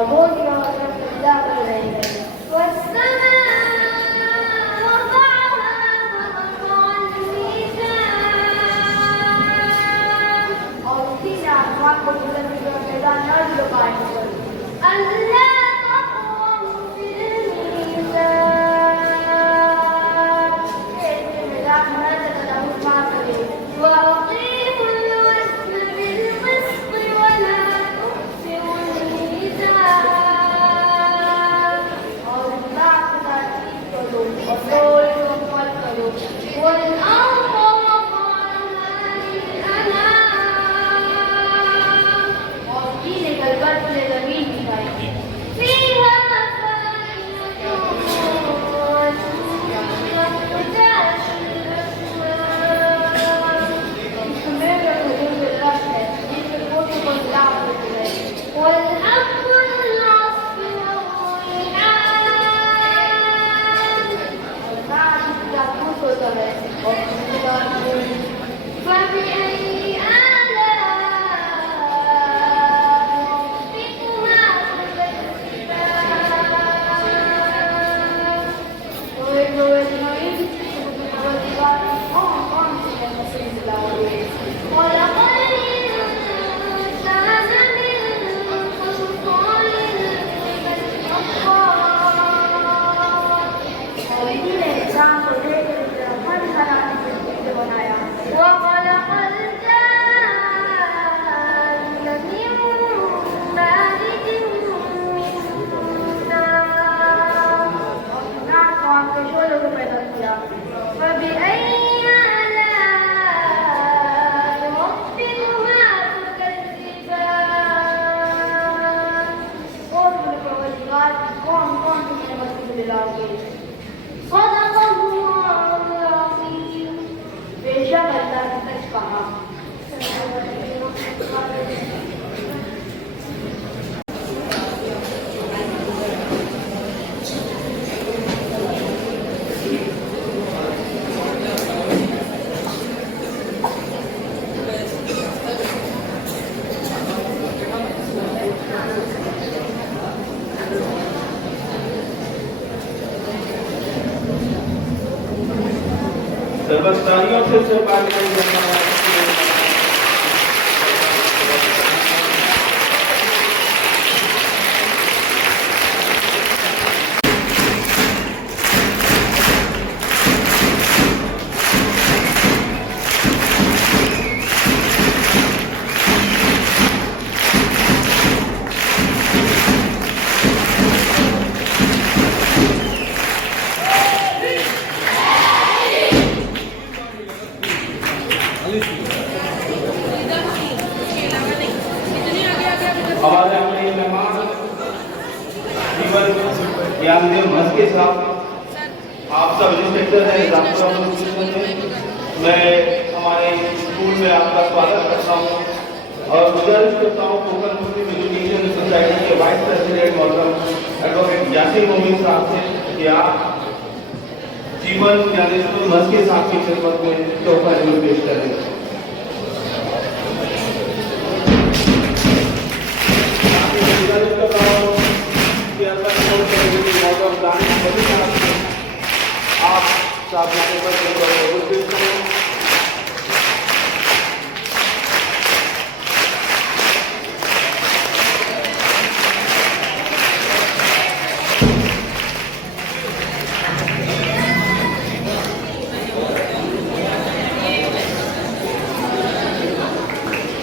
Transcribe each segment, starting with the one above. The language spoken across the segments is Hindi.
और बहुत ही सजदा कर रहे हैं। और उसी ने आसमान को बुलंद की तरफ मैदान नाज़िल कायम कर दिया। सर्वस्तारियों से बात करना हमारे अपने मेहमान जीवन ज्ञानदेव महज के साथ आप सब इंस्पेक्टर हैं मैं हमारे स्कूल में आपका स्वागत करता हूँ और गुजारिश करता हूँ कोकण मुस्लिम एजुकेशन सोसाइटी के वाइस प्रेसिडेंट मौजूद एडवोकेट यासिर मोमिन साहब से कि आप जीवन ज्ञानेश्वर महज के साथ की खिदमत में तोहफा जरूर पेश करें। आप साथ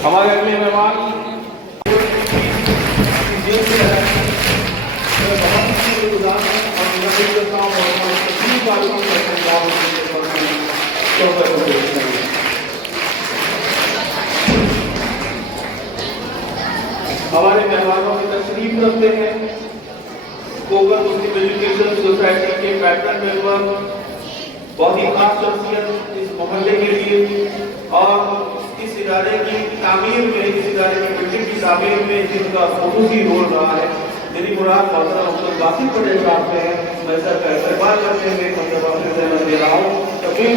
हमारे अगले मेहमान हमारे मेहमानों की तशरीफ रखते हैं कोकण मुस्लिम एजुकेशन सोसाइटी के पैटर्न मेंबर, बहुत ही खास शख्सियत इस मोहल्ले के लिए और इस इदारे की तामीर में, इस इदारे की बिल्डिंग की तामीर में जिनका खुसूसी रोल रहा है। मेरी मुराद मोहतरम वासिफ पटेल साहब से है। मैं सर का इस्तेमाल करते हुए मतलब सहमत दे रहा हूँ तो कई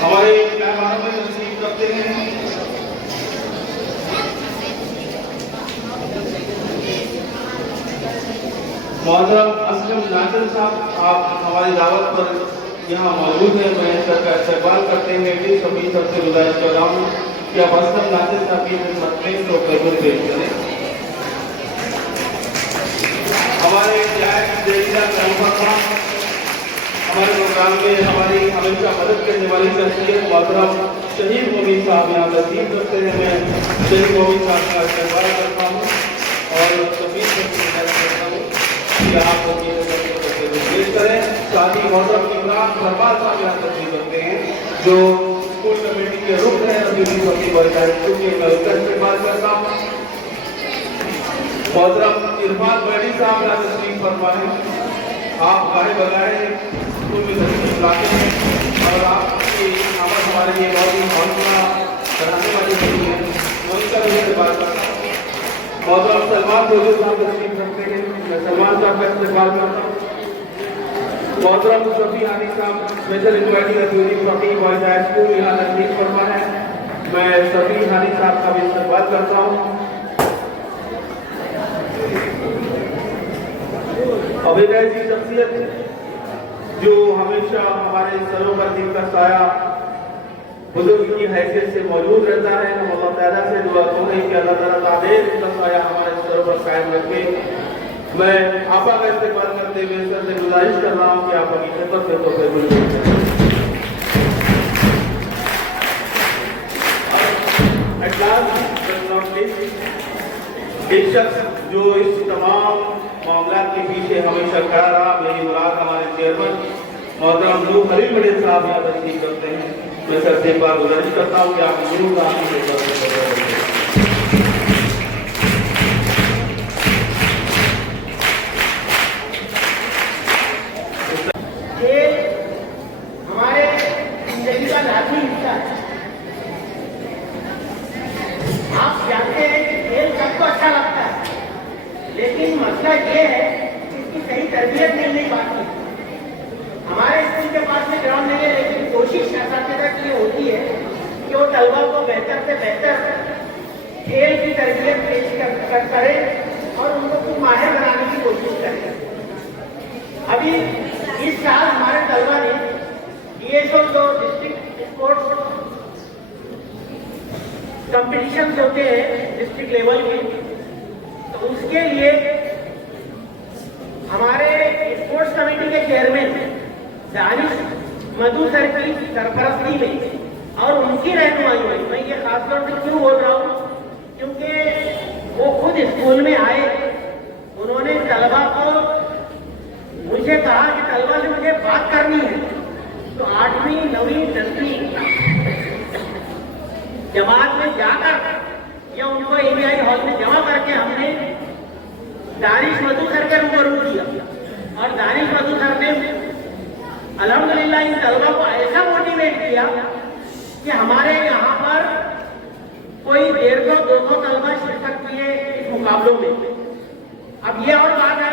हमारे मेहमानों में तशरीफ रखते हैं मोहतरम असलम नासिर साहब, आप हमारी दावत पर यहाँ मौजूद हैं। मैं सर का इस्तेमाल करते हैं कि सभी सबसे गुजारिश कर रहा हूँ कि आप असलम नासिर साहब की खिदमत में तो कबूल पेश करें। हमारे हमारे प्रोग्राम में हमारी हमेशा मदद करने वाली शख्सियत मोहतरम शहीद मोमीन साहब यहाँ तशरीफ रखते हैं। मैं शहीद मोमीन साहब का इस्तेमाल करता हूँ और सभी करता हूँ कि आप पेश करें। साथ ही मोहतरम इमरान फरमान साहब यहाँ तशरीफ रखते हैं जो स्कूल कमेटी के रुकन हैं। अभी भी सबकी बरकरार मैं उसका इस्तेमाल करता हूँ। मोहतरम इरफान बैडी साहब यहाँ तशरीफ फरमा है। आप गाए बगाए स्कूल में तशरीफ लाते हैं और आपकी आमद हमारे लिए बहुत ही हौसला बढ़ाने वाली होती है। उनका भी इस्तेमाल करता हूँ। मोहतरम सलमान बोलू साहब तशरीफ रखते हैं। मैं सलमान साहब का इस्तेमाल करता हूँ। मोहतरम सफी हानी साहब special invitee authority forty boys high school यहाँ तशरीफ फरमा है। मैं सफी हानी साहब का भी इस्तेमाल करता हूँ। अब एक ऐसी शख्सियत जो हमेशा हमारे सरों पर दिल का साया बुजुर्ग की हैसियत से मौजूद रहता है। हम अल्लाह ताला से दुआ करें कि अल्लाह ताला ताबीर का साया हमारे सरों पर कायम रखे। मैं आपा का इस्तेमाल करते हुए सर से गुजारिश कर रहा हूँ कि आप अपनी खिदमत में तो बिल्कुल एक शख्स जो इस तमाम मामला के पीछे हमेशा खड़ा रहा, मेरी मुराद हमारे चेयरमैन मोहतरम नूर खलील बड़े साहब यहाँ तशरीफ करते हैं। मैं सर से एक बार गुजारिश करता हूँ कि आप जरूर ये हमारे जिंदगी का लाजमी हिस्सा है। आप जानते हैं कि खेल सबको अच्छा लगता है, लेकिन मसला ये है कि इसकी सही तरबियत मिल नहीं पाती। हमारे स्कूल के पास में ग्राउंड नहीं है, लेकिन कोशिश असातिज़ा की होती है कि वो तलबा को बेहतर से बेहतर खेल की तरबियत पेश करें और उनको कुछ माहिर बनाने की कोशिश करें। अभी इस साल हमारे तलबा ने DSO जो डिस्ट्रिक्ट स्पोर्ट्स कंपटीशन होते हैं डिस्ट्रिक्ट लेवल के, तो उसके लिए हमारे स्पोर्ट्स कमेटी के चेयरमैन दानिश मधु सर की सरपरस्ती में और उनकी रहनुमाई में, मैं ये खास तौर से क्यों बोल रहा हूँ क्योंकि वो खुद स्कूल में आए, उन्होंने तलबा को मुझे कहा कि तलबा से मुझे बात करनी है। तो 8वीं 9वीं 10वीं जमात में जाकर या उनको ABI हॉल में जमा करके हमने दानिश मधु सर के रूबरू किया और दानिश मधु सर ने अल्हम्दुलिल्लाह इन तलबा को ऐसा मोटिवेट किया कि हमारे यहाँ पर कोई 150-200 तलबा शिरकत किए इस मुकाबलों में। अब ये और बात है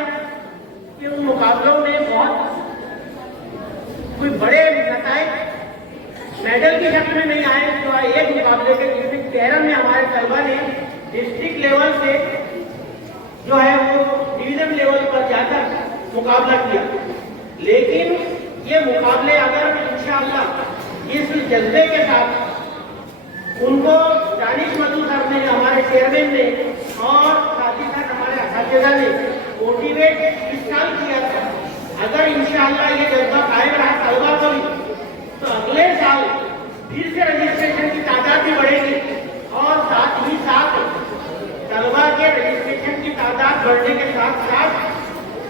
कि उन मुकाबलों में बहुत कोई बड़े नताइज मेडल की शक्ल में नहीं आए। तो एक मुकाबले के जिसमें कैरम में हमारे तलबा ने डिस्ट्रिक्ट लेवल से जो है वो डिवीजन लेवल पर जाकर मुकाबला किया। लेकिन ये मुकाबले अगर इंशाअल्लाह इस जज्बे के साथ उनको दानिश मधु सर ने, हमारे चेयरमैन ने और साथ ही साथ हमारे असातिज़ा ने मोटिवेट इस साल किया था, अगर इंशाअल्लाह ये जज्बा कायम रहा तलबा को भी, तो अगले साल फिर से रजिस्ट्रेशन की तादाद भी बढ़ेगी और साथ ही साथ तलबा के रजिस्ट्रेशन की तादाद बढ़ने के साथ साथ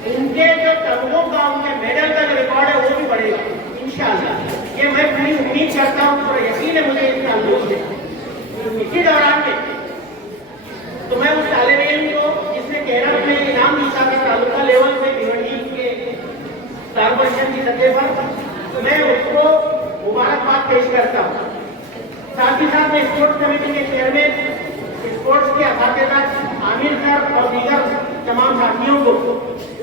इनके जो तलबों का उनके मेडल का जो रिकॉर्ड है वो भी बढ़ेगा इंशाअल्लाह। ये मैं पूरी उम्मीद करता हूँ और यकीन है मुझे इस ताल्लुक से। इसी दौरान में तो मैं उस तालिब इल्म को जिसने केरल में इनाम जीता था तालुका लेवल पे भिवंडी के कॉर्पोरेशन की सतह पर, तो मैं उसको मुबारकबाद पेश करता हूँ। साथ ही साथ मैं स्पोर्ट्स कमेटी के चेयरमैन, स्पोर्ट्स के असातिज़ा आमिर सर और दीगर तमाम साथियों को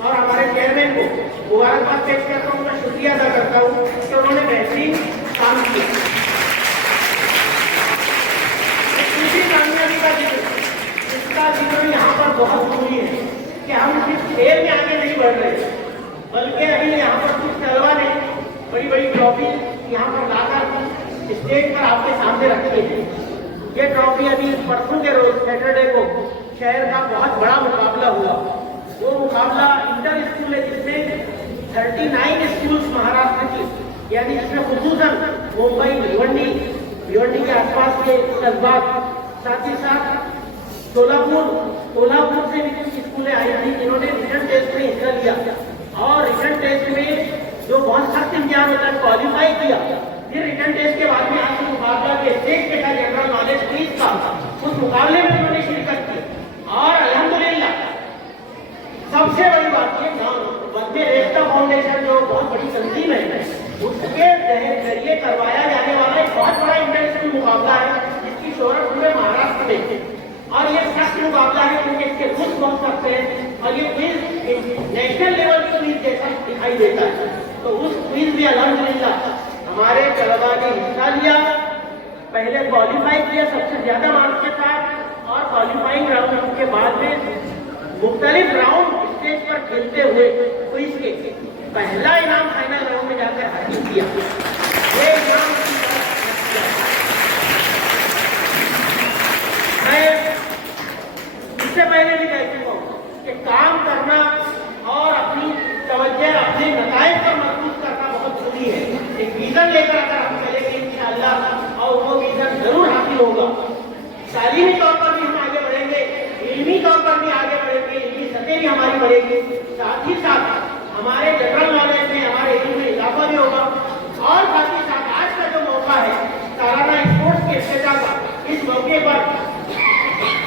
और हमारे चेयरमैन को मुबारकबाद पेश करता हूँ। मैं शुक्रिया अदा करता हूँ कि उन्होंने बेहतरीन काम किया। खेल में आगे नहीं बढ़ रहे, बल्कि अभी यहाँ पर कुछ तलबा ने बड़ी बड़ी ट्रॉफी यहाँ पर लाकर स्टेज पर आपके सामने रखी है। ये ट्रॉफी अभी परसों के रोज सैटरडे को शहर का बहुत बड़ा मुकाबला हुआ। वो मुकाबला इंटर स्कूल है जिसमें 39 स्कूल्स महाराष्ट्र की, यानी जिसमें खुसूसन मुंबई, भिवंडी के आसपास के कस्बात, साथ ही साथ कोल्हापुर से भी कुछ स्कूलें आई थी जिन्होंने रिटन टेस्ट में हिस्सा लिया और रिटन टेस्ट में जो बहुत सख्त इम्तिहान होता है क्वालिफाई किया। फिर रिटर्न टेस्ट के बाद में आज मुकाबला के स्टेज के साथ जनरल नॉलेज क्विज का उस मुकाबले में उन्होंने शिरकत की और अल्हम्दुलिल्लाह सबसे बड़ी बात ये मध्य रेखा फाउंडेशन जो बहुत बड़ी तंजीम है उसके जरिए करवाया जाने वाला एक बहुत बड़ा इंटर स्कूल मुकाबला है जिसकी शोहरत पूरे महाराष्ट्र में, और ये सख्त मुकाबला है क्योंकि इसके रुख बहुत सख्त है और ये क्विज नेशनल लेवल की क्विज जैसा दिखाई देता है। तो उस क्विज में अल्हम्दुलिल्लाह हमारे तलबा ने हिस्सा लिया, पहले क्वालिफाई किया सबसे ज्यादा मार्क्स के साथ और क्वालिफाइंग राउंड के बाद में मुख्तलिफ राउंड स्टेज पर खेलते हुए क्विज के पहला इनाम फाइनल राउंड में जाकर हासिल किया। ये इनाम मैं इससे पहले भी कह चुका हूँ कि काम करना और अपनी तवज्जो अपने नताइज पर मजबूत करना बहुत जरूरी है। एक विजन लेकर अगर हम चलेंगे इंशाअल्लाह और वो विजन जरूर हासिल होगा। तालीमी तौर पर भी हम आगे बढ़ेंगे, इल्मी तौर पर भी आगे बढ़ेंगे, इल्मी सतह भी हमारी बढ़ेगी, साथ ही साथ हमारे जनरल नॉलेज में हमारे इल्म में इजाफा भी होगा और साथ ही साथ आज का जो मौका है सालाना स्पोर्ट्स के इफ्तिताह का, इस मौके पर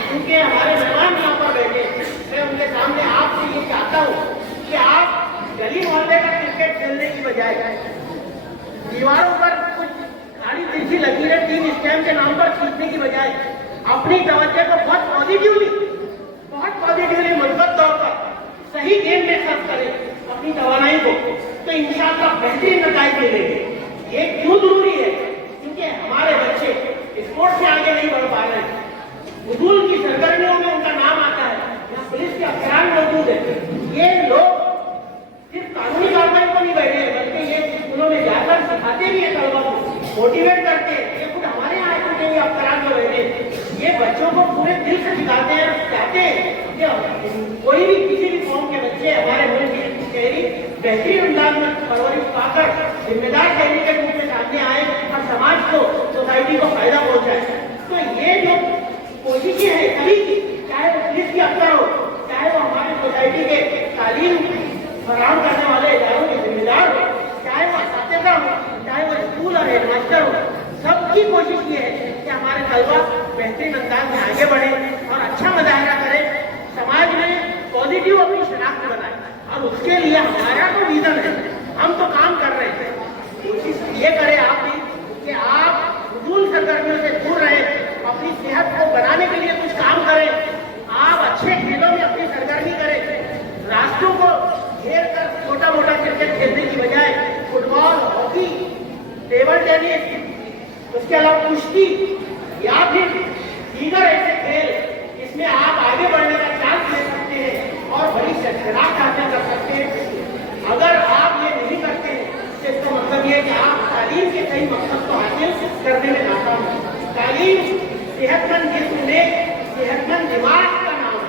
क्योंकि हमारे मेहमान यहाँ पर बैठे, मैं उनके सामने आपसे ये चाहता हूँ कि आप गली मोहल्ले का क्रिकेट खेलने की बजाय दीवारों पर कुछ काली तिरछी लकीरें 3 स्टैम्प के नाम पर खींचने की बजाय अपनी तवज्जो को बहुत पॉजिटिवली मतलब तौर पर सही गेम में खर्च करें अपनी तवानाई को, तो इंशाअल्लाह बेहतरीन नतीजे मिलेंगे। ये क्यों जरूरी है? क्योंकि हमारे बच्चे स्पोर्ट्स में आगे नहीं बढ़ पा रहे हैं, हुजूर की सरगर्मियों में उनका नाम आता है, यहाँ पुलिस के अफसरान मौजूद है, ये लोग सिर्फ कानूनी कार्रवाई को नहीं बैठे हैं बल्कि ये स्कूलों में जाकर सिखाते भी है, तलबा को मोटिवेट करते हैं। ये खुद हमारे यहाँ के अफसरान जो बैठे ये बच्चों को पूरे दिल से सिखाते हैं, चाहते हैं कि कोई भी किसी भी कौम के बच्चे हमारे मुल्क की शहरी बेहतरीन अंदाज में परवरिश पाकर जिम्मेदार शहरी के रूप में सामने आए और समाज को, सोसाइटी को फायदा पहुंचाए। तो ये जो कोशिशें हैं सभी की, चाहे वो पुलिस की अफसर हो, चाहे वो हमारी सोसाइटी के तालीम फराहम करने वाले इदारों के जिम्मेदार हो, चाहे वो असातिज़ा हो, चाहे वो स्कूल और हेडमास्टर हो, सबकी कोशिश ये है कि हमारे तलबा बेहतरीन अंदाज में आगे बढ़े और अच्छा मुजाहरा करें, समाज में पॉजिटिव अपनी शनाख्त बनाए। और उसके लिए हमारा तो विजन है, हम तो काम कर रहे हैं। कोशिश ये करें आप भी कि आप फजूल सरगर्मियों से दूर रहें, अपनी सेहत को बनाने के लिए कुछ काम करें, आप अच्छे खेलों में अपनी सरगर्मी करें, राष्ट्रों को घेर कर छोटा मोटा क्रिकेट खेलने की बजाय फुटबॉल, हॉकी, टेबल टेनिस, उसके अलावा कुश्ती या फिर दीगर ऐसे खेल इसमें आप आगे बढ़ने का चांस ले सकते हैं और बड़ी शनाख्त हासिल कर सकते हैं। अगर आप ये नहीं करते हैं तो इसका मतलब ये कि आप तालीम के सही मकसद को हासिल करने में नाकाम हैं। तालीम सेहतमंद जिस्म में सेहतमंद दिमाग का नाम है,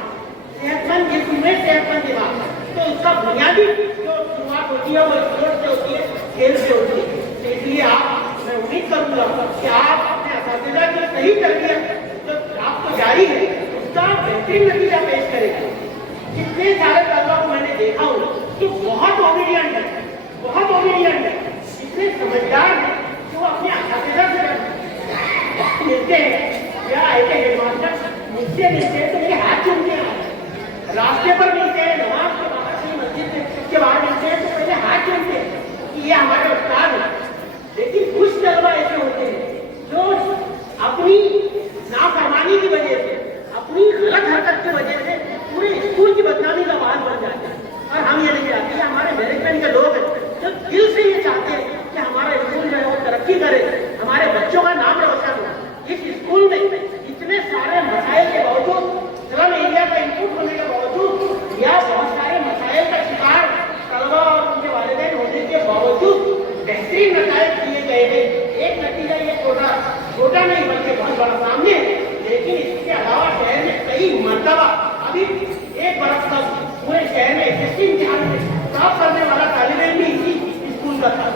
सेहतमंद जिस्म में सेहतमंद दिमाग। तो इसका बुनियादी जो शुरुआत होती है वो स्पोर्ट्स से होती है, खेल से होती है। तो इसलिए मैं उम्मीद करूंगा कि आप अपने असातिज़ा की सही तरबियत जो आपको जारी है उसका बेहतरीन नतीजा पेश करेंगे। जितने सारे तलबा को मैंने देखा हूँ तो बहुत ओबीडियंट है, बहुत ओबीडियंट है, इतने समझदार है जो अपने असातिज़ा से मिलते हैं या ऐसे हेडमास्टर मुझसे मिलते हैं तो मेरे हाथ चूमते हैं, रास्ते पर मिलते हैं, नमाज के बाहर से मस्जिद के बाहर मिलते हैं तो पहले हाथ चूमते हैं कि ये हमारे उस्ताद है। लेकिन कुछ तलबा ऐसे होते हैं जो अपनी नाफरमानी की वजह से, अपनी गलत हरकत की वजह से पूरे स्कूल की बदनामी का बात बन जाता है। और हम ये नहीं चाहते, हमारे मैनेजमेंट के लोग हैं जो दिल से ये चाहते हैं कि हमारा स्कूल जो है वो तरक्की करे, हमारे बच्चों का नाम रोशन हो। इस स्कूल में इतने सारे मसाइल के बावजूद, स्लम एरिया का इनपुट होने के बावजूद या बहुत सारे मसाइल बेहतरीन नतीजे किए गए हैं। एक नतीजा ये छोटा नहीं बल्कि बहुत बड़ा सामने है, लेकिन इसके अलावा शहर में कई मरतबा अभी एक बरस तक पूरे शहर में एसएससी इम्तिहान में टॉप करने वाला तालिब इल्म भी इसी स्कूल का था।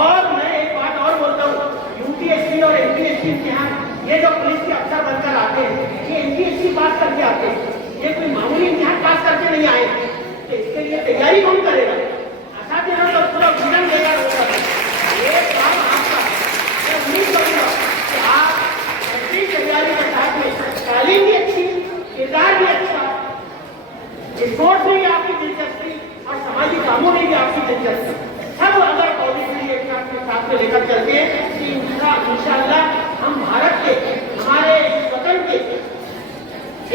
और मैं एक बात और बोलता हूँ, यूपीएससी और एमपीएससी इम्तिहान ये जो पुलिस के अफसर बनकर आते हैं, ये एमपीएससी पास करके आते हैं, ये कोई मामूली इम्तिहान पास करके नहीं आए। तो इसके लिए तैयारी कौन करेगा? असातिज़ा तो पूरा जीवन देगा होगा। ये काम आपका, मैं उम्मीद करूँगा कि आप ऐसी तैयारी के साथ में तालीम भी अच्छी, किरदार भी अच्छा, स्पोर्ट्स में भी आपकी दिलचस्पी और समाजी कामों में भी आपकी दिलचस्पी, सब अगर पॉलिसी एक साथ में लेकर चलते हैं कि इंशाअल्लाह हम भारत के, हमारे वतन के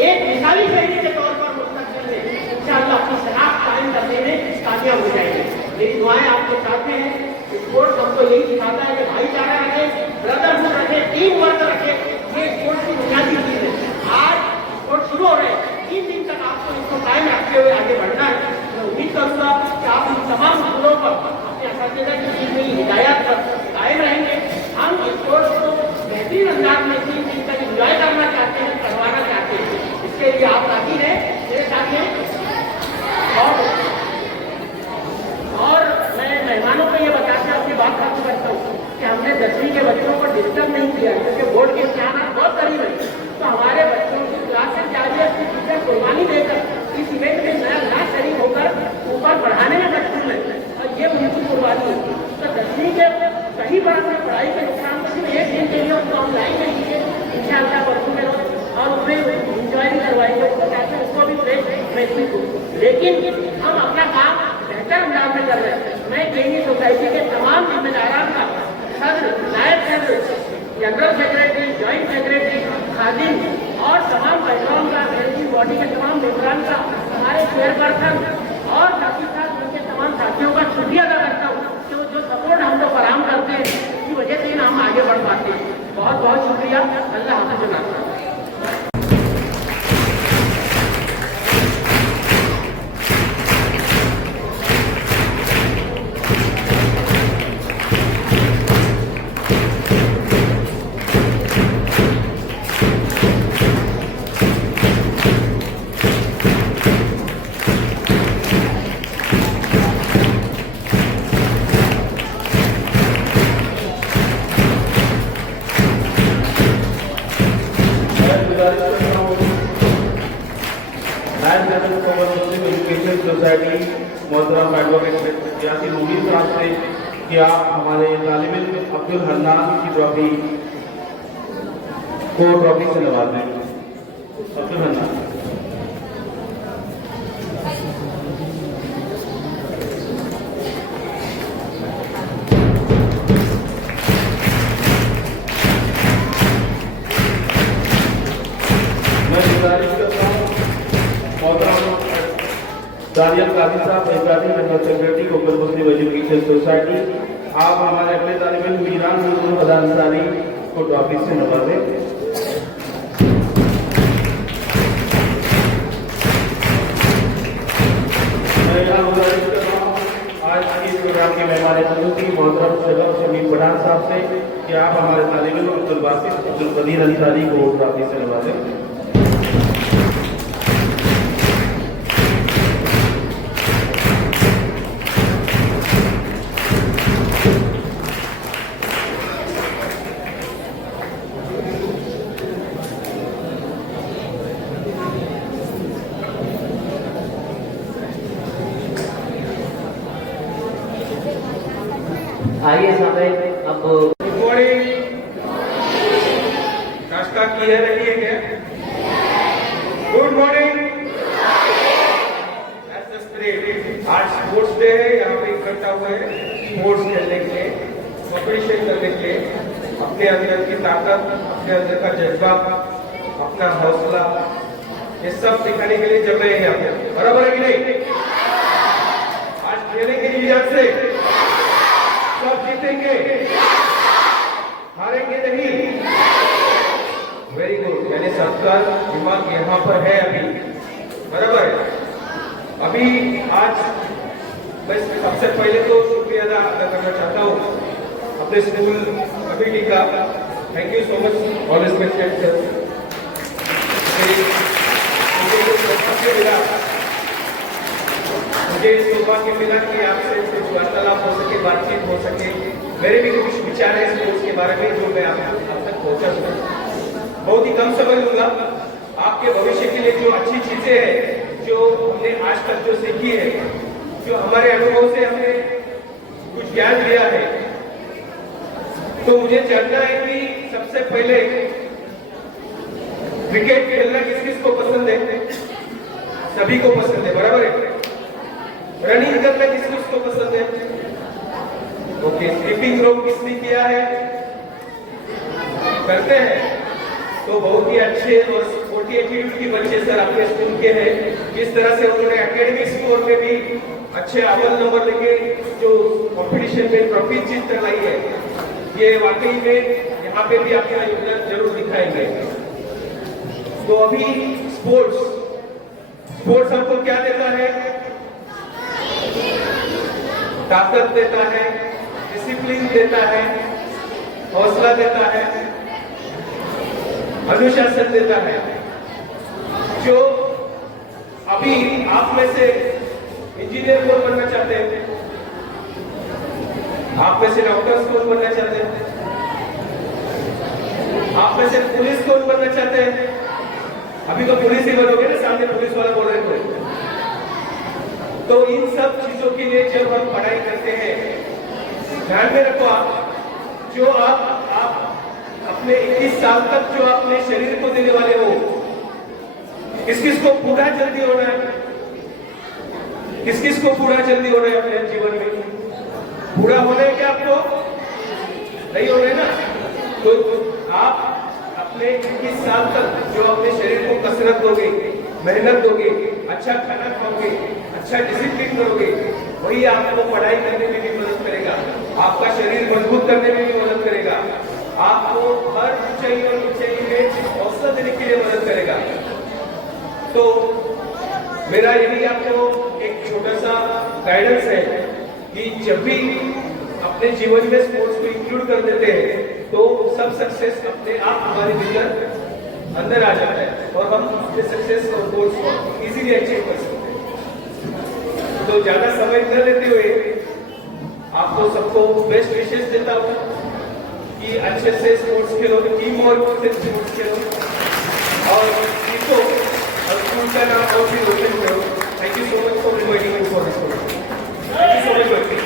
एक मिसाली शहरी के तौर पर मुस्तकबिल में इंशाअल्लाह अपनी शनाख्त कायम करने में कामयाब हो जाएंगे। मेरी दुआएं आपके साथ में हैं। स्पोर्ट्स हमको यही सिखाता है कि भाईचारा रखे, ब्रदरहुड रखे, टीम वर्क रखे, ये स्पोर्ट्स की बुनियादी चीज है। आज स्पोर्ट्स शुरू हो रहे हैं, 3 दिन तक आपको इसको कायम रखते हुए आगे बढ़ना है। मैं उम्मीद करूंगा कि आप इन तमाम मुद्दों पर अपने असातिज़ा की दी गई हिदायत पर कायम रहेंगे। हम स्पोर्ट्स को बेहतरीन अंदाज में 3 दिन तक इंजॉय करना चाहते हैं, करवाना चाहते हैं। इसके लिए आप राजी हैं मेरे साथ में। और मैं मेहमानों को ये बताकर अपनी बात खत्म करता हूँ कि हमने 10वीं के बच्चों को डिस्टर्ब नहीं किया, क्योंकि बोर्ड के इम्तिहान बहुत करीब है। तो हमारे बच्चों की क्लासेस जारी है, अपनी टीचर कुर्बानी देकर इस इवेंट में नया शरीक होकर ऊपर बढ़ाने में मशगूल है, और ये उनकी कुर्बानी है। तो 10वीं के सही बात में पढ़ाई के नुकसान को सिर्फ एक दिन के लिए उनको ऑनलाइन में लीजिए इंशाअल्लाह वर्षों में, और उसमें इंजॉय भी करवाएंगे उसको, ताकि उसको भी फ्रेश महसूस हो। लेकिन हम अपना काम बेहतर अंदाज में कर रहे हैं। मैं केनी सोसाइटी के तमाम जिम्मेदारान का, सदर, नायब सदर, जनरल सेक्रेटरी, ज्वाइंट सेक्रेटरी, खादिम और तमाम पैगाम का, मैनेजिंग बॉडी के तमाम मेम्बरान का, हमारे चेयरपर्सन और साथ ही साथ उनके तमाम साथियों का शुक्रिया अदा करता हूँ कि वो जो सपोर्ट हम लोग फराहम करते हैं, इसकी वजह से हम आगे बढ़ पाते हैं। बहुत बहुत शुक्रिया। अल्लाह हाफ़िज़ जनाब। सोसाइटी मोहतरम एडवोकेट यासिर रूबी साहब से कि आप हमारे तालिब इल्म अब्दुल हन्नान की ट्रॉफी से नवाज दें। अब्दुल हन्नान। मैं गुजारिश करता हूँ मोहतरम दानियल काजी साहब, जनरल सेक्रेटरी कोकल मुस्लिम एजुकेशन सोसाइटी, आप हमारे अगले तालिब इल्म मीरान अंसारी को ट्रॉफी से नवाजें। मैं यहाँ गुजारिश कर रहा हूँ आज के प्रोग्राम के मेहमान खसूसी मोहतरम शगफ शमीम पठान साहब से कि आप हमारे तालिब इल्म अब्दुल बासित अब्दुल कदीर अंसारी को ट्रॉफी से नवाजें। आइए समय अब गुड मॉर्निंग। नाश्ता किया रही है क्या? Good morning. आज स्पोर्ट्स डे है, यहाँ पे इकट्ठा हुए हैं स्पोर्ट्स खेलने के लिए, कॉम्पिटिशन करने के लिए, अपने अंदर की ताकत, अपने अंदर का जज्बा, अपना हौसला, ये सब दिखाने के लिए जब मैं यहाँ पे, बराबर है कि नहीं? आज खेलेंगे नीरज से, सब जीतेंगे, हारेंगे नहीं। Very good. यानी सबका दिमाग यहाँ पर है अभी, बराबर है। अभी आज मैं सबसे पहले तो शुक्रिया अदा अदा करना चाहता हूँ अपने स्कूल कमेटी का। Thank you so much all respected sir. मुझे सौभाग्य मिला कि आपसे कुछ वार्तालाप हो सके, बातचीत हो सके। मेरे भी कुछ विचार है स्पोर्ट्स के बारे में जो मैं आप तक पहुंचा सकूं। बहुत ही कम समय लूंगा। आपके भविष्य के लिए जो अच्छी चीजें हैं जो हमने आज तक जो सीखी है, जो हमारे अनुभव से हमने कुछ ज्ञान लिया है, तो मुझे जानना है कि सबसे पहले क्रिकेट खेलना किस किस को पसंद है? सभी को पसंद है, बराबर है। रनिंग करना किस किस को पसंद है? ओके। स्लीपिंग रोप किसने किया है? करते हैं। तो बहुत ही अच्छे और स्पोर्टी एटीट्यूड के बच्चे सर अपने स्कूल के हैं। जिस तरह से उन्होंने एकेडमिक स्कोर में भी अच्छे अव्वल नंबर लेके जो कंपटीशन में ट्रॉफी जीत कर लाई है, ये वाकई में यहाँ पे भी अपना योगदान जरूर दिखाएंगे। तो अभी स्पोर्ट्स हमको क्या देता है? ताकत देता है, डिसिप्लिन देता है, हौसला देता है, अनुशासन देता है। जो अभी आप में से इंजीनियर कौन बनना चाहते हैं? आप में से डॉक्टर्स कौन बनना चाहते हैं? आप में से पुलिस कौन बनना चाहते हैं? अभी तो पुलिस ही बनोगे ना, सामने पुलिस वाला बोल रहे थे। तो इन सब चीजों के लिए जब हम पढ़ाई करते हैं, ध्यान में रखो आप, जो आप अपने 21 साल तक जो अपने शरीर को देने वाले हो, किस किस को पूरा जल्दी होना है? किस किस को पूरा जल्दी होना है अपने जीवन में? पूरा होना है क्या आपको? नहीं हो रहे ना? तो आप अपने 21 साल तक जो अपने शरीर को कसरत दोगे, मेहनत दोगे, अच्छा खाना खाओगे, अच्छा डिसिप्लिन करोगे, वही आपको पढ़ाई करने में भी मदद करेगा, आपका शरीर मजबूत करने में भी मदद करेगा, आपको हर ऊंचाई और ऊंचाई में हौसला देने के लिए मदद करेगा। तो मेरा यही आपको एक छोटा सा गाइडेंस है कि जब भी अपने जीवन में स्पोर्ट्स को इंक्लूड कर देते हैं तो सब सक्सेस अपने आप हमारे भीतर अंदर आ जाता है और हम अपने सक्सेस और गोल्स को इजीली अचीव कर सकते हैं। तो ज्यादा समय न लेते हुए आपको सबको बेस्ट विशेष देता हूँ कि अच्छे से स्पोर्ट्स खेलो, टीम वर्क से स्पोर्ट्स खेलो और सीखो और स्कूल का नाम और भी रोशन करो। Thank you so much for inviting me for this programme. Thank you so much बच्चे।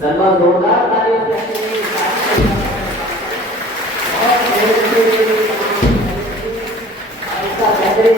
सलमान जोरदार तारीफ करते हैं और ऐसा बेहतरीन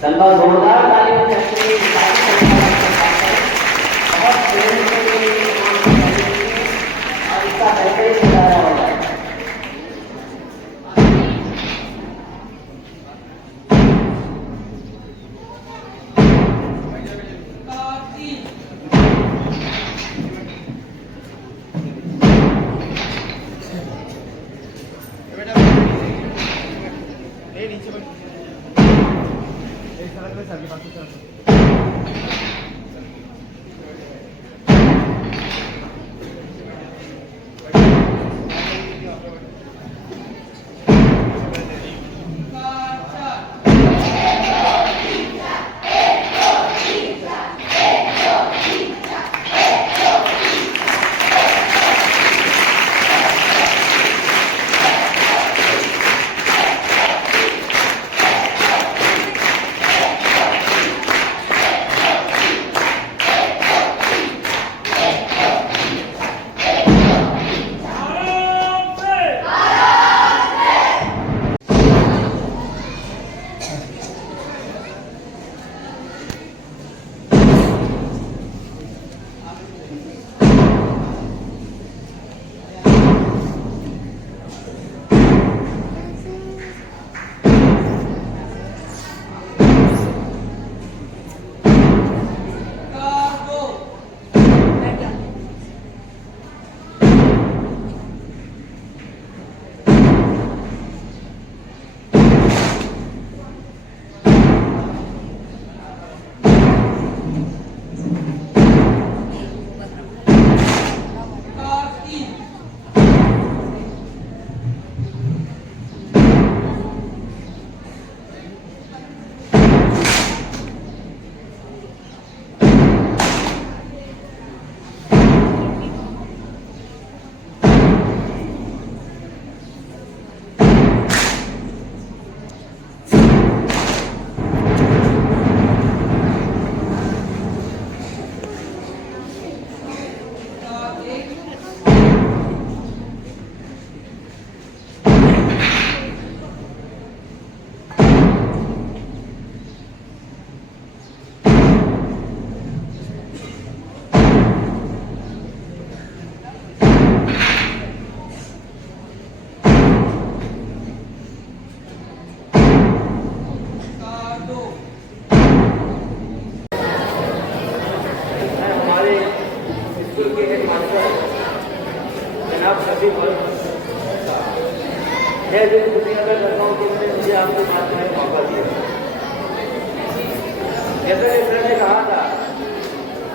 सलमान जोरदार तालियों से अपनी बहुत प्रेम से और इसका बेहतरीन नजारा होगा। मैं जो शुक्रिया अदा करता हूँ कि उन्होंने मुझे आपके साथ में मौका दिया। जैसा कि सर ने कहा था,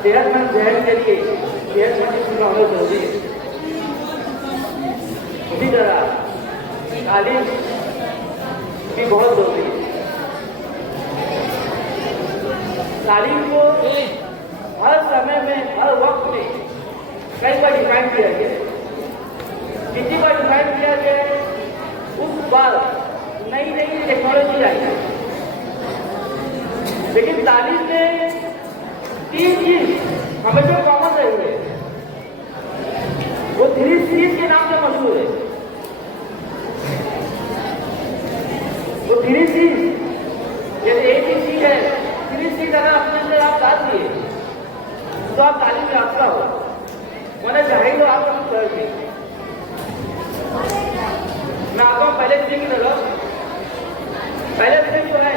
सेहतमंद जहन के लिए सेहतमंद का होना जरूरी है। उसी तरह तालीम भी बहुत जरूरी है। तालीम को हर समय में, हर वक्त में कई बार डिफाइन किया गया है। किसी बार डिफाइन किया गया है, उस बार नई नई टेक्नोलॉजी आई है। लेकिन तालीम में तीन चीज हमेशा कॉमन रहे हुए, वो 3 C's के नाम से मशहूर है। वो 3 C's जैसे एक ही चीज है, 3 C's अगर अपने अंदर आप डाल दिए तो आप तालीम में यात्रा हो, वरना जाहिर हो आप कुछ कर देंगे। मैं आता हूं पहले विषय की तरफ। पहले विषय जो है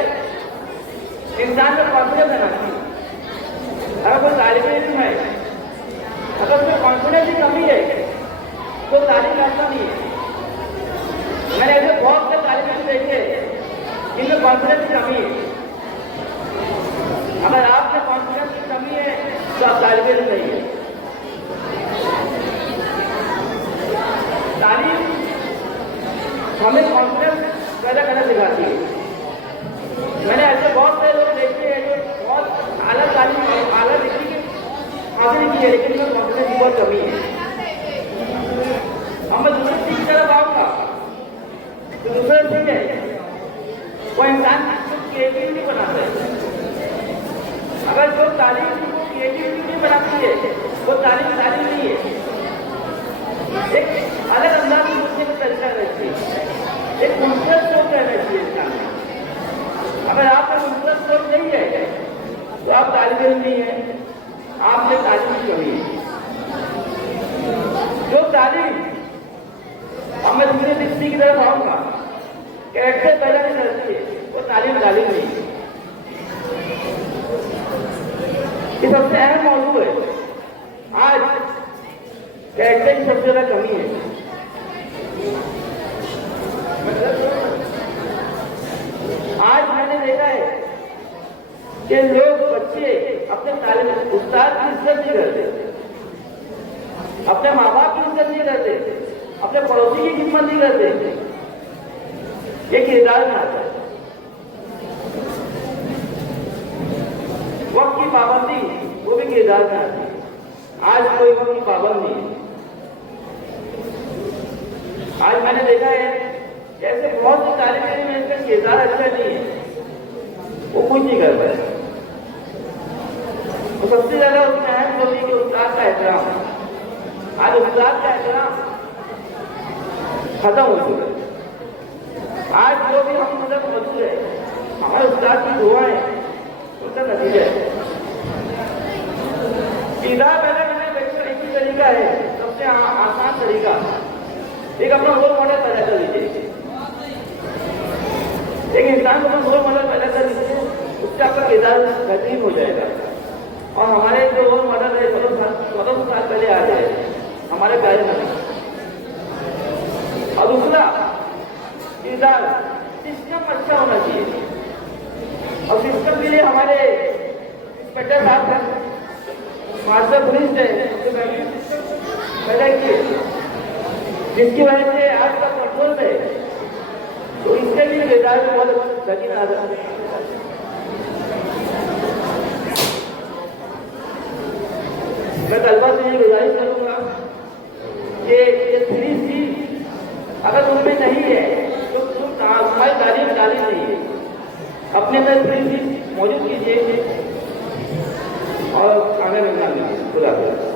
बहुत से लोग देखते हैं जो बहुत आला डिग्री की हासिल की है, लेकिन उनमें कॉन्फिडेंस की बहुत कमी है। हम दूसरी चीज की तरफ आऊंगा तो दूसरा चीज है वो इंसान को क्रिएटिविटी बनाता है। अगर जो तालीम को क्रिएटिविटी नहीं बनाती है वो तालीम नहीं है। एक अलग अंदाज में सोचने का तरीका रहती है, एक खूबसूरत सोच रहना चाहिए इंसान में। अगर आपका खूबसूरत सोच नहीं है तो आप तालिब इल्म नहीं है, आपने तालीम की कमी है। जो तालीम अब मैं दूसरी दृष्टि की तरफ आऊंगा, कैरेक्टर पैदा नहीं करती है वो तालीम नहीं है। ये सबसे अहम मौजूद है। आज कैरेक्टर की सबसे ज्यादा कमी है। आज मैंने देखा है कि लोग बच्चे अपने तालिब उस्ताद की इज्जत नहीं करते, अपने माँ बाप की इज्जत नहीं करते, अपने पड़ोसी की खिदमत नहीं करते। ये किरदार में आता है। वक्त की पाबंदी वो भी किरदार में आती है। आज कोई वक्त की पाबंद नहीं है। आज मैंने देखा है जैसे बहुत सी तारीफ में इसका किरदार अच्छा नहीं है, वो कुछ नहीं कर पाए। तो सबसे ज्यादा उसमें अहम होती है कि उस्ताद का एहतराम। आज उस्ताद का एहतराम खत्म हो चुका है। आज जो भी हम मतलब मौजूद है, हमारे उस्ताद की दुआएं उसका नतीजा है। किरदार पैदा करने का एक ही तरीका है, सबसे आसान तरीका, एक अपना रोल मॉडल पैदा कर लीजिए। एक इंसान को अपना रोल मॉडल पैदा कर लीजिए, उससे आपका किरदार बेहतरीन हो जाएगा। और हमारे जो रोल मॉडल है 14 साल पहले आ जाए हमारे प्यारे नबी। और दूसरा किरदार सिस्टम अच्छा होना चाहिए। और सिस्टम के लिए हमारे इंस्पेक्टर साहब हैं, मास्टर पुलिस है, पैदा किए, जिसकी वजह से आज का कंट्रोल है। तो इसके लिए किरदार में बहुत यकीन आ जाता है। मैं तलबा से ये गुजारिश करूंगा कि ये 3C अगर उनमें नहीं है तो तुम्हारी तालीम नहीं है। अपने अंदर 3C मौजूद कीजिए और आगे बढ़ना लीजिए। खुदा हाफिज़।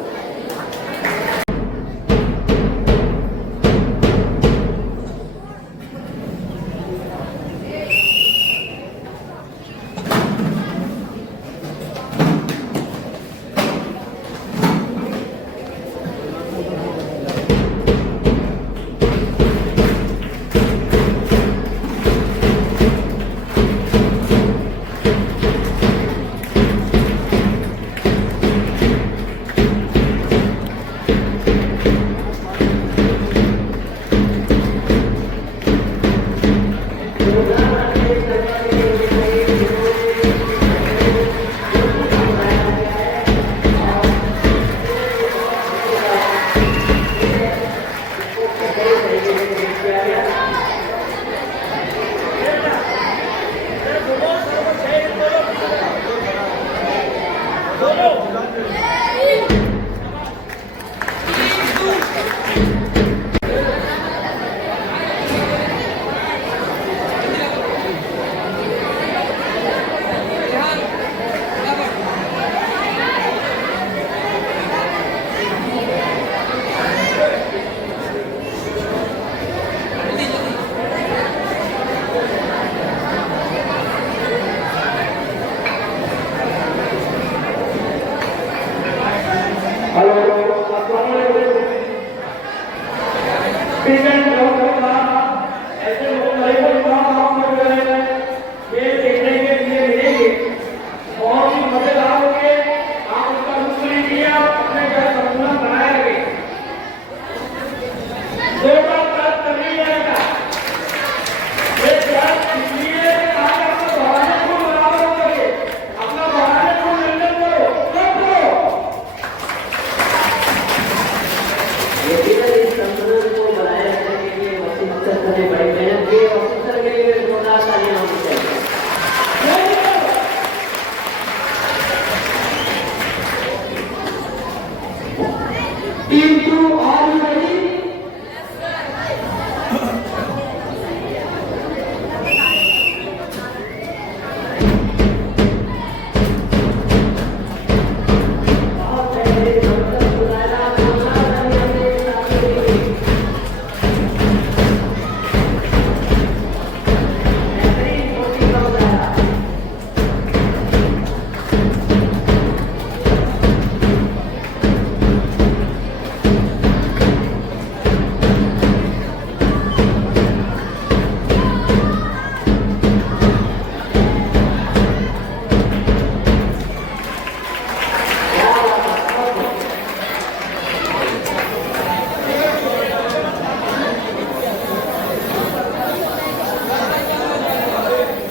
दो बार प्राप्त कर लिया जाएगा।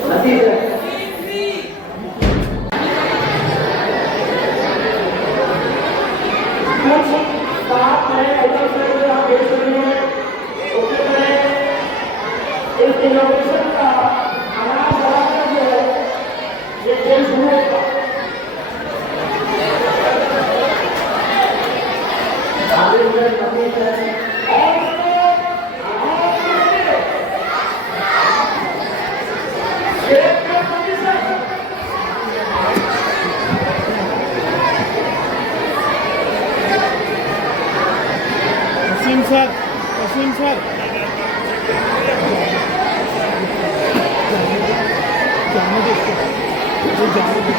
नतीजा सात नए आइटम्स हैं जो आप देख रहे हैं। उससे पहले इस इनोवेशन का आगाज लगाकर जो है ये खेल शुरू होगा। वसीम सर जाने दो जाने दो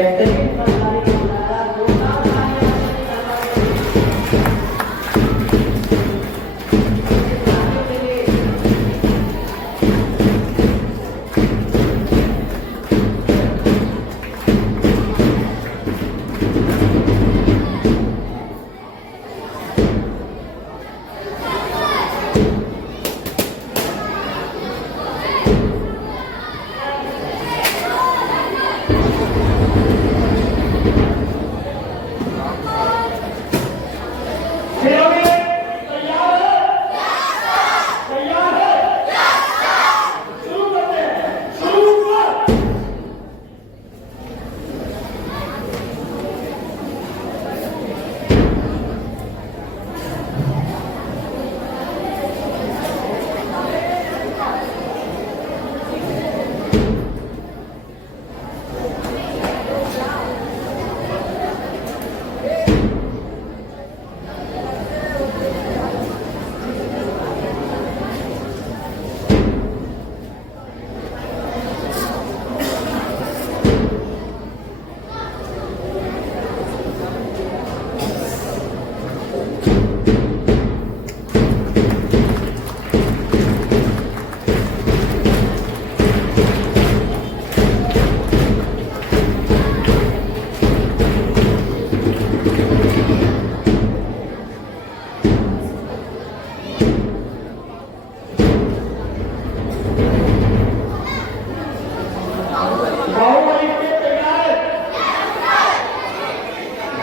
बेहतरीन फनकारी बनाया जोरदार तालियां के लिए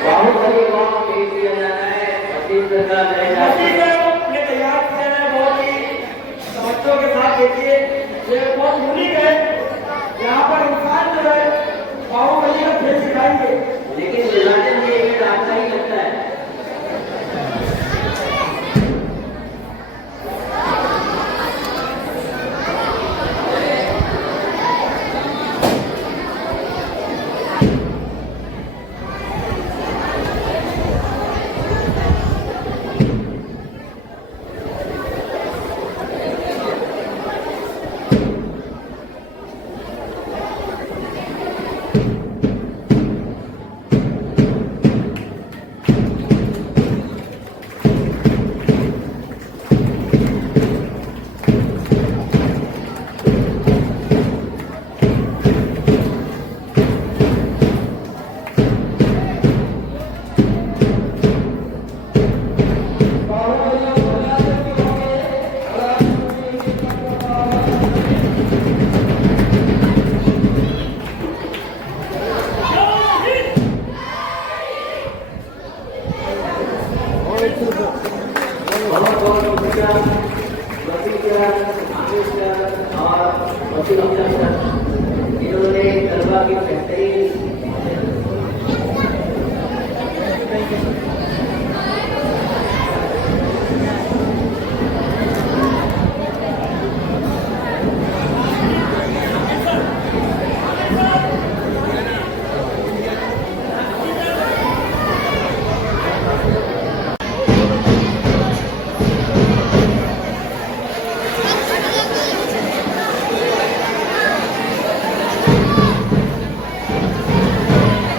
बाहुबली गांव भेज दिया जाना है छत्तीसगढ़ का नए ये तैयार किया है, बहुत ही बच्चों के साथ देखिए, ये बहुत यूनिक है। यहाँ पर इंसान जो है बाहुबली का खेल सिखाएंगे। लेकिन निर्वाचन में ये आपका ही लगता है। इन्होंने गरबा की बेहतरीन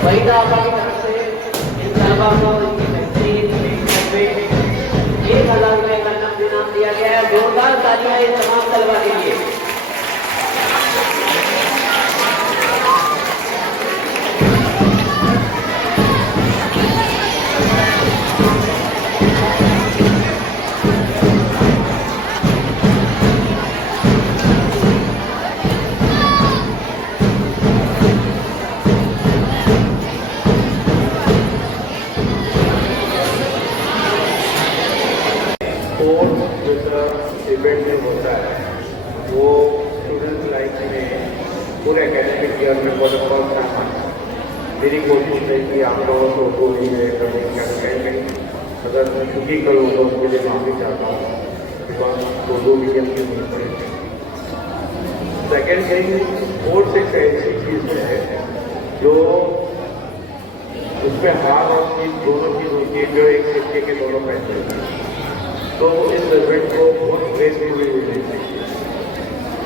फरीदाबाद की तरफ से इस गरबा को इनकी बेहतरीन 1,000 रुपये का नकद इनाम दिया गया है। जोरदार तालियां इस तमाम तलबा के लिए। इवेंट जो होता है वो स्टूडेंट लाइफ में पूरे एकेडमिक ईयर में बहुत फर्स्ट टाइम आता है। मेरी कोशिश है कि आप लोगों को बोली है कभी एंटरटेनमेंट अगर मैं छुट्टी करूँ तो उसके लिए माफी चाहता हूँ, बिकॉज दो मीडियम की नहीं पड़ेगी। सेकेंड थिंग, स्पोर्ट्स एक ऐसी चीज़ है जो उसमें हार और जीत दोनों चीज होती है, जो एक सिक्के के दोनों पहलू होते हैं। तो इस इवेंट को बहुत ग्रेसफुली लेना चाहिए।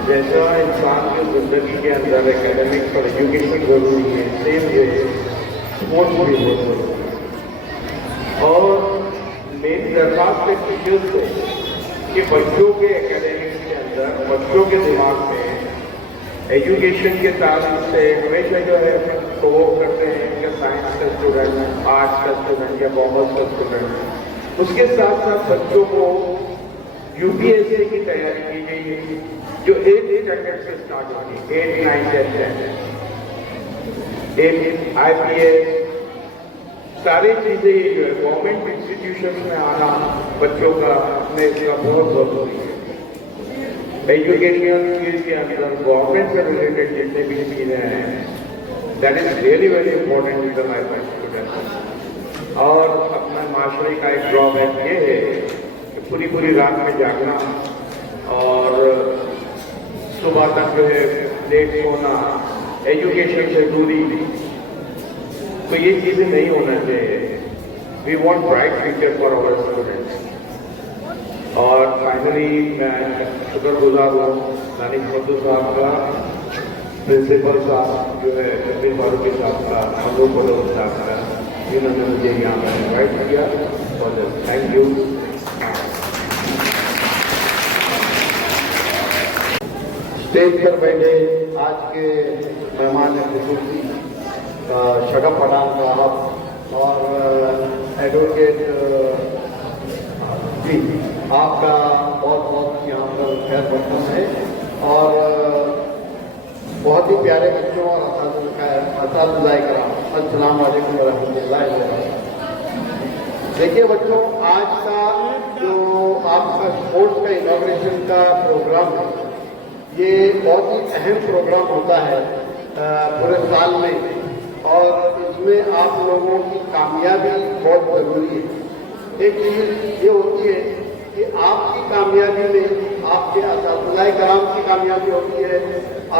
जैसा इंसान की जिंदगी के अंदर एकेडमिक्स और एजुकेशन जरूरी है, सेम वे स्पोर्ट्स भी बहुत जरूरी है। और मेरी दरखास्त एक टीचर्स को कि बच्चों के एकेडमिक्स के अंदर, बच्चों के दिमाग में एजुकेशन के ताल्लुक से हमेशा जो है तो वो करते हैं कि साइंस का स्टूडेंट, आर्ट्स का स्टूडेंट या कॉमर्स का स्टूडेंट, उसके साथ साथ बच्चों को यूपीएससी की तैयारी की गई है जो 8 स्टैंडर्ड से स्टार्ट होगी, 8, 9, 10, 8 IPS, सारी चीजें ये जो है गवर्नमेंट इंस्टीट्यूशन में आना बच्चों का में इसका बहुत जरूरी है। एजुकेशन फील्ड के अंदर गवर्नमेंट से रिलेटेड जितने भी चीजें हैं, that is really very important in the life of student. और अपना माशरे का एक ड्रॉबैक ये है कि पूरी रात में जागना और सुबह तक जो है लेट सोना, एजुकेशन से दूरी, तो ये चीजें नहीं होना चाहिए। We want bright future for our students. और फाइनली मैं शुक्रगुजार हूँ दानिश मधु साहब का, प्रिंसिपल साहब जो है जमीन फारूकी साहब का, मनोज बलोच साहब का, जिन्होंने मुझे यहाँ पर इन्वाइट किया। और थैंक यू। स्टेज पर बैठे आज के मेहमान खुसूसी शगफ पठान साहब और एडवोकेट जी, आपका बहुत बहुत यहाँ पर खैर मकदम है। और बहुत ही प्यारे बच्चों और असातिज़ाए कराम, अस्सलाम वालेकुम व रहमतुल्लाहि व बरकातहू। देखिए बच्चों, आज का जो आपका स्पोर्ट्स का इनॉग्रेशन का प्रोग्राम है, ये बहुत ही अहम प्रोग्राम होता है पूरे साल में, और इसमें आप लोगों की कामयाबी बहुत जरूरी है। एक चीज ये होती है कि आपकी कामयाबी में आपके असातिज़ाए कराम की कामयाबी होती है,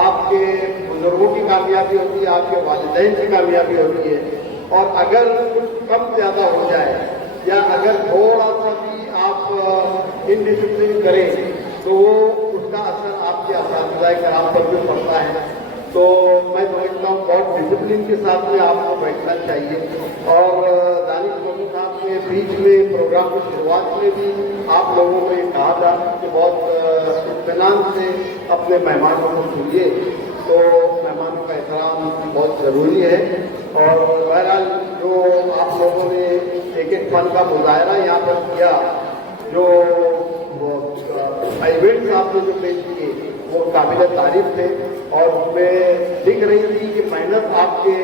आपके बुजुर्गों की कामयाबी होती है, आपके वालिदैन की कामयाबी होती है। और अगर कुछ कम ज्यादा हो जाए या अगर थोड़ा सा भी आप इनडिसिप्लिन करें तो वो उसका असर आपके असातिज़ाए कराम पर भी पड़ता है। तो मैं समझता हूँ बहुत डिसिप्लिन के साथ में आपको बैठना चाहिए। और दानिश मधु साहब ने बीच में प्रोग्राम की शुरुआत में भी आप लोगों को ये कहा था कि बहुत इत्मीनान से अपने मेहमानों को सुनिए, तो मेहमानों का एहतराम बहुत जरूरी है। और बहरहाल जो आप लोगों ने एक फन का मुजाहरा यहाँ पर किया, जो इवेंट्स आपने जो पेश किए वो काबिल तारीफ थे, और उसमें दिख रही थी कि मेहनत आपके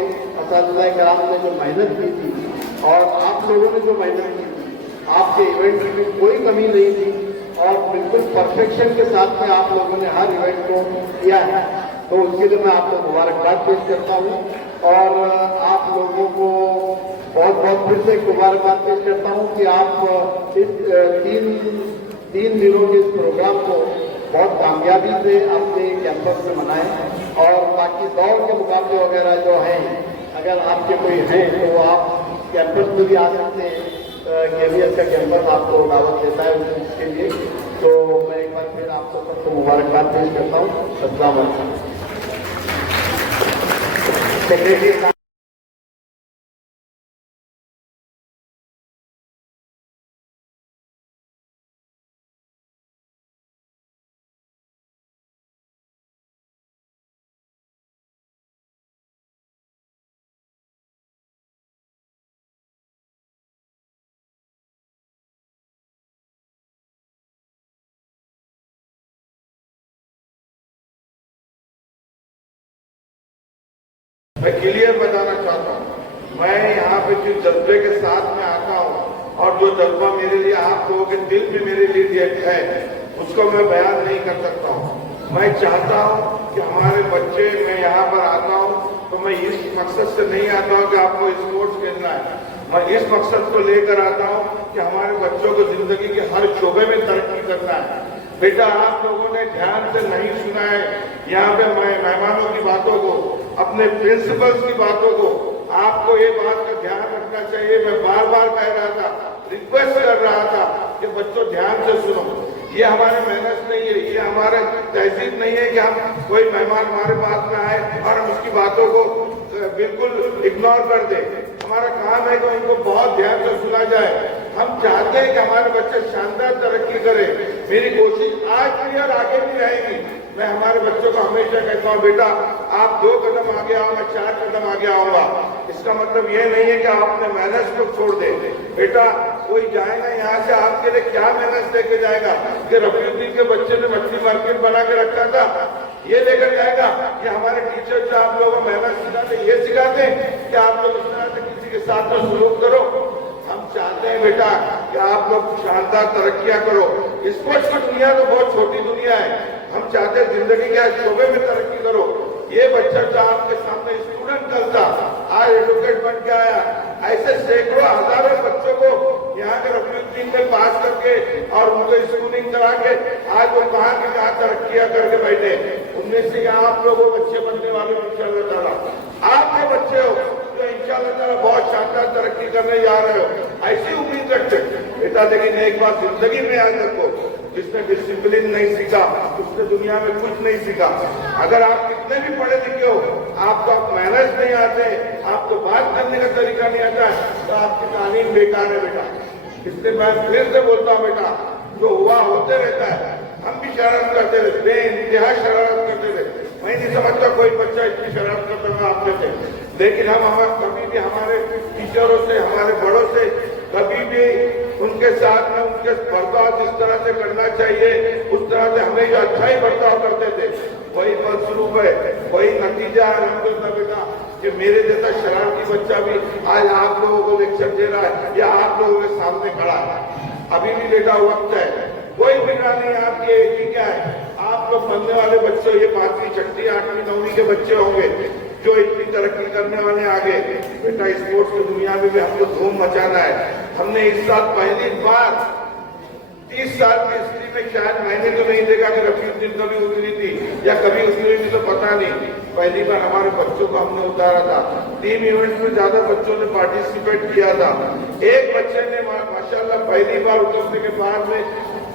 असातिज़ाए कराम ने जो मेहनत की थी और आप लोगों ने जो मेहनत की थी, आपके इवेंट में कोई कमी नहीं थी और बिल्कुल परफेक्शन के साथ में आप लोगों ने हर इवेंट को किया है। तो उसके लिए मैं आपको मुबारकबाद पेश करता हूँ और आप लोगों को बहुत बहुत फिर से मुबारकबाद पेश करता हूँ कि आप इस तीन दिनों के इस प्रोग्राम को बहुत कामयाबी से अपने कैंपस में मनाएं। और बाकी दौड़ के मुकाबले वगैरह जो हैं, अगर आपके कोई हैं तो आप कैंपस में भी आ सकते हैं। केवीएस का कैंपस आपको दावत देता है उस चीज के लिए। तो मैं एक बार फिर आपको सबको मुबारकबाद पेश करता हूँ। अस्सलाम वालेकुम। सेक्रेटरी मैं क्लियर बताना चाहता हूँ, मैं यहाँ पे जिस जज्बे के साथ में आता हूँ और जो जज्बा मेरे लिए आप लोगों के दिल में मेरे लिए है, उसको मैं बयान नहीं कर सकता हूँ। मैं चाहता हूँ कि हमारे बच्चे, मैं यहाँ पर आता हूँ तो मैं इस मकसद से नहीं आता हूँ कि आपको स्पोर्ट्स खेलना है। मैं इस मकसद को लेकर आता हूँ कि हमारे बच्चों को जिंदगी के हर शोबे में तरक्की करना है। बेटा, आप लोगों ने ध्यान से नहीं सुना है यहाँ पे मेहमानों की बातों को, अपने प्रिंसिपल्स की बातों को। आपको ये बात का ध्यान रखना चाहिए। मैं बार बार कह रहा था, रिक्वेस्ट कर रहा था कि बच्चों ध्यान से सुनो। ये हमारे मेहनत नहीं है, ये हमारे तहजीब नहीं है कि हम कोई मेहमान हमारे पास में आए और हम उसकी बातों को बिल्कुल इग्नोर कर दें। हमारा काम है कि उनको बहुत ध्यान से सुना जाए। हम चाहते हैं कि हमारे बच्चे शानदार तरक्की करें। मेरी कोशिश आज भी और आगे भी रहेगी। मैं हमारे बच्चों को हमेशा कहता हूँ, बेटा आप 2 कदम आगे आओ, मैं 4 कदम आगे आऊंगा। इसका मतलब ये नहीं है कि आप अपने मेहनत को छोड़ दें। बेटा कोई जाएगा यहाँ से आपके लिए क्या मेहनत लेके जाएगा कि रफीउद्दीन के बच्चे ने मछली मार्केट बना के रखा था, ये लेकर जाएगा कि हमारे टीचर जो आप लोगों को मेहनत सिखाते ये सिखाते कि आप लोग इस तरह से किसी के साथ में सलूक करो। हम चाहते हैं बेटा कि आप लोग शानदार तरक्कियां करो। स्पोर्ट्स की दुनिया तो बहुत छोटी दुनिया है। हम चाहते हैं जिंदगी के शोबे में तरक्की करो। ये बच्चा जो आपके सामने स्टूडेंट कल था, आज एडवोकेट बन के आया। ऐसे सैकड़ों हजारों बच्चों को यहाँ के रफीउद्दीन में पास करके और उनको स्कूलिंग करा के आज वो कहाँ की कहाँ तरक्कियां करके बैठे। उनमें से आप लोगों बच्चे बनने वाले इंशाअल्लाह ताला आपके बच्चे हो जो इंशाअल्लाह ताला बहुत शानदार तरक्की करने जा रहे हो। ऐसी उम्मीद रखते बेटा। लेकिन एक बात जिंदगी में याद रखो, जिसने डिसिप्लिन नहीं सीखा उसने दुनिया में कुछ नहीं सीखा। अगर आप कितने भी पढ़े लिखे हो, आपको आप मेहनत नहीं आते, आपको बात करने का तरीका नहीं आता है, तो आपकी तालीम बेकार है बेटा। इसलिए मैं फिर से बोलता हूँ बेटा, जो हुआ होते रहता है। हम भी शरारत करते थे, बेइंतहा शरारत करते थे। मैं नहीं समझता कोई बच्चा इतनी शरारत करता था आपने थे। लेकिन हम कभी भी हमारे टीचरों से, हमारे बड़ों से कभी भी उनके साथ में उनके बर्ताव जिस तरह से करना चाहिए उस तरह से हमेशा अच्छा ही बर्ताव करते थे। वही फलस्वरूप है, वही नतीजा है अल्हम्दुलिल्लाह बेटा कि मेरे जैसा शरारती बच्चा भी आज आप लोगों को लेक्चर दे रहा है या आप लोगों के सामने खड़ा है। अभी भी बेटा वक्त है, कोई बिगड़ा नहीं। आपके एक ही क्या है, आप लोग बनने वाले बच्चे, ये 5वीं 6वीं 8वीं 9वीं के बच्चे होंगे जो इतनी तरक्की करने वाले आगे। बेटा स्पोर्ट्स की दुनिया में भी हमको धूम मचाना है। हमने इस साल पहली बार 30 साल की हिस्ट्री में शायद मैंने तो नहीं देखा कि रफीउद्दीन कभी उतरी थी या कभी उतरी थी, तो पता नहीं। पहली बार हमारे बच्चों को हमने उतारा था। 3 इवेंट्स में ज्यादा बच्चों ने पार्टिसिपेट किया था। एक बच्चे ने माशाल्लाह पहली बार उतरने के बाद में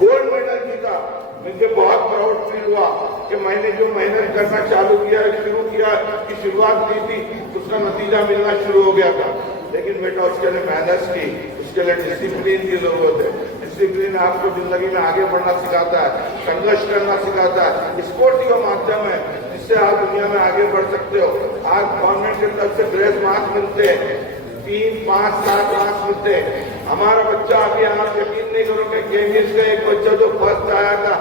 गोल्ड मेडल जीता। मुझे बहुत प्राउड फील हुआ कि मैंने जो मेहनत करना चालू किया, शुरू किया की शुरुआत की थी, उसका नतीजा मिलना शुरू हो गया था। लेकिन बेटा उसके लिए मेहनत की, उसके लिए डिसिप्लिन की जरूरत है। डिसिप्लिन आपको जिंदगी में आगे बढ़ना सिखाता है, संघर्ष करना सिखाता है। स्पोर्ट ही वो माध्यम है जिससे आप दुनिया में आगे बढ़ सकते हो। आज गवर्नमेंट की तरफ से ग्रेस मार्क्स मिलते हैं, 3, 5, 7 मार्क्स मिलते हैं। हमारा बच्चा अभी आप यकीन नहीं करोगे, केमिस्ट का एक बच्चा जो फर्स्ट आया था,